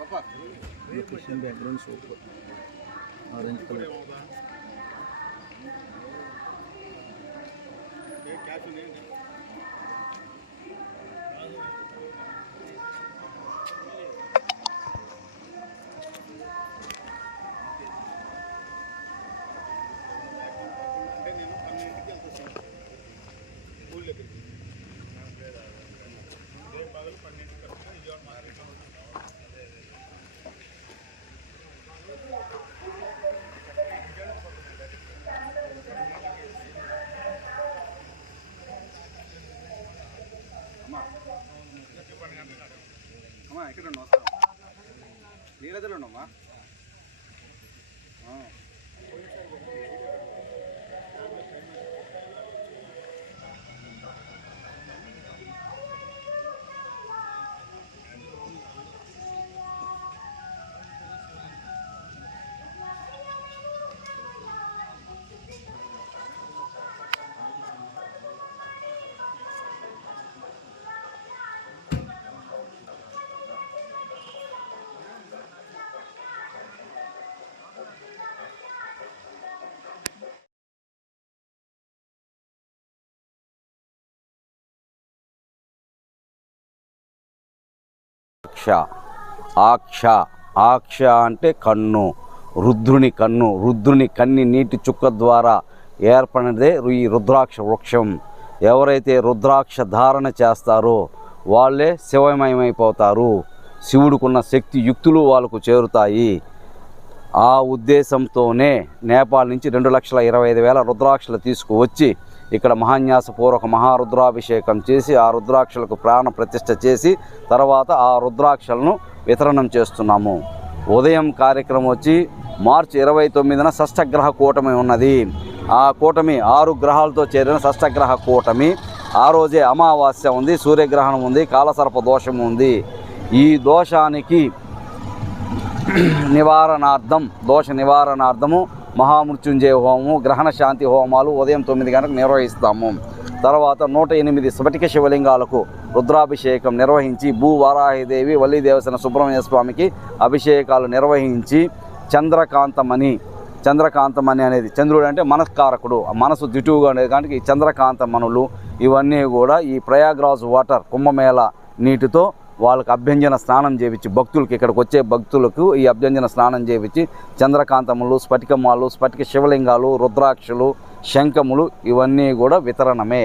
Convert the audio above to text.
Location background super orange colour ఇక్కడ వస్తాం నీళ్ళలో ఉన్నామా ఆక్ష ఆక్ష అంటే కన్ను, రుద్రుని కన్ను, రుద్రుని కన్ని నీటి చుక్క ద్వారా ఏర్పడినదే ఈ రుద్రాక్ష వృక్షం. ఎవరైతే రుద్రాక్ష ధారణ చేస్తారో వాళ్ళే శివమయమైపోతారు. శివుడికున్న శక్తి యుక్తులు వాళ్ళకు చేరుతాయి. ఆ ఉద్దేశంతోనే నేపాల్ నుంచి 2,25,000 రుద్రాక్షలు తీసుకువచ్చి ఇక్కడ మహాన్యాసపూర్వక మహారుద్రాభిషేకం చేసి ఆ రుద్రాక్షలకు ప్రాణ ప్రతిష్ఠ చేసి తర్వాత ఆ రుద్రాక్షలను వితరణం చేస్తున్నాము. ఉదయం కార్యక్రమం వచ్చి మార్చి 29న షష్ఠగ్రహ కూటమి ఉన్నది. ఆ కూటమి 6 గ్రహాలతో చేరిన షష్ఠగ్రహ కూటమి. ఆ రోజే అమావాస్య ఉంది, సూర్యగ్రహణం ఉంది, కాలసర్ప దోషం ఉంది. ఈ దోషానికి దోష నివారణార్థము మహామృత్యుంజయ హోమము, గ్రహణ శాంతి హోమాలు ఉదయం 9 గంటలకు నిర్వహిస్తాము. తర్వాత 108 స్ఫటిక శివలింగాలకు రుద్రాభిషేకం నిర్వహించి భూవారాహిదేవి, వల్లీదేవసేన సుబ్రహ్మణ్య స్వామికి అభిషేకాలు నిర్వహించి చంద్రకాంతమణి అనేది చంద్రుడు అంటే మనస్కారకుడు, మనసు దిటువుగా ఉండేది కాబట్టి ఈ చంద్రకాంతమణులు ఇవన్నీ కూడా ఈ ప్రయాగ్రాజ్ వాటర్ కుంభమేళ నీటితో వాళ్ళకి అభ్యంజన స్నానం చేయించి భక్తులకి ఇక్కడికి వచ్చే భక్తులకు ఈ అభ్యంజన స్నానం చేయించి చంద్రకాంతములు, స్ఫటికమాలు, స్ఫటిక శివలింగాలు, రుద్రాక్షలు, శంఖములు ఇవన్నీ కూడా వితరణమే.